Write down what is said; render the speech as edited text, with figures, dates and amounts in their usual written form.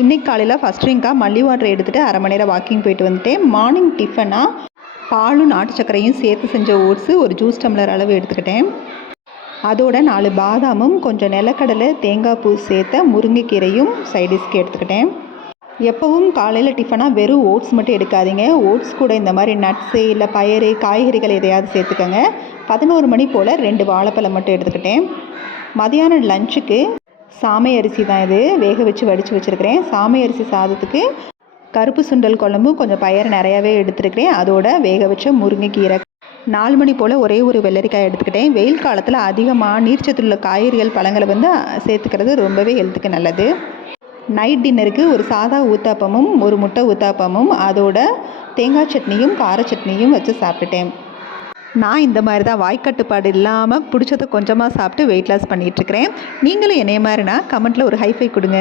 இன்றைக்கி காலையில் ஃபஸ்ட் ட்ரிங்காக மல்லி வாட்டர் எடுத்துகிட்டு அரை மணி நேரம் வாக்கிங் போயிட்டு வந்துட்டேன். மார்னிங் டிஃபனாக பாலும் நாட்டு சர்க்கரையும் சேர்த்து செஞ்ச ஓட்ஸு ஒரு ஜூஸ் டம்ளர் அளவு எடுத்துக்கிட்டேன். அதோட 4 பாதாமும் கொஞ்சம் நிலக்கடலை தேங்காய் பூ சேர்த்த முருங்கைக்கீரையும் சைடிஷ்க்கு எடுத்துக்கிட்டேன். எப்போவும் காலையில் டிஃபனாக வெறும் ஓட்ஸ் மட்டும் எடுக்காதீங்க. ஓட்ஸ் கூட இந்த மாதிரி நட்ஸு இல்லை பயறு காய்கறிகள் எதையாவது சேர்த்துக்கோங்க. 11 மணி போல் 2 வாழைப்பழம் மட்டும் எடுத்துக்கிட்டேன். மதியானம் லஞ்சுக்கு சாமை அரிசி தான் இது வேக வச்சு வடித்து வச்சுருக்கிறேன். சாமை அரிசி சாதத்துக்கு கருப்பு சுண்டல் குழம்பு கொஞ்சம் பயறு நிறையாவே எடுத்துருக்கிறேன். அதோட வேக வச்ச முருங்கைக்கீரை. 4 மணி போல் ஒரே ஒரு வெள்ளரிக்காய் எடுத்துக்கிட்டேன். வெயில் காலத்தில் அதிகமாக நீர்ச்சத்துள்ள காய்கறிகள் பழங்களை சேர்த்துக்கிறது ரொம்பவே ஹெல்த்துக்கு நல்லது. நைட் டின்னருக்கு ஒரு சாதா ஊத்தாப்பமும் ஒரு முட்டை ஊத்தாப்பமும் அதோட தேங்காய் சட்னியும் கார சட்னியும் வச்சு சாப்பிட்டுட்டேன். நான் இந்த மாதிரி தான் வாய்க்கட்டுப்பாடு இல்லாமல் பிடிச்சதை கொஞ்சமாக சாப்பிட்டு வெயிட் லாஸ் பண்ணிகிட்ருக்கிறேன். நீங்களும் என்னைய மாதிரினா கமெண்ட்டில் ஒரு ஹைஃபை கொடுங்க.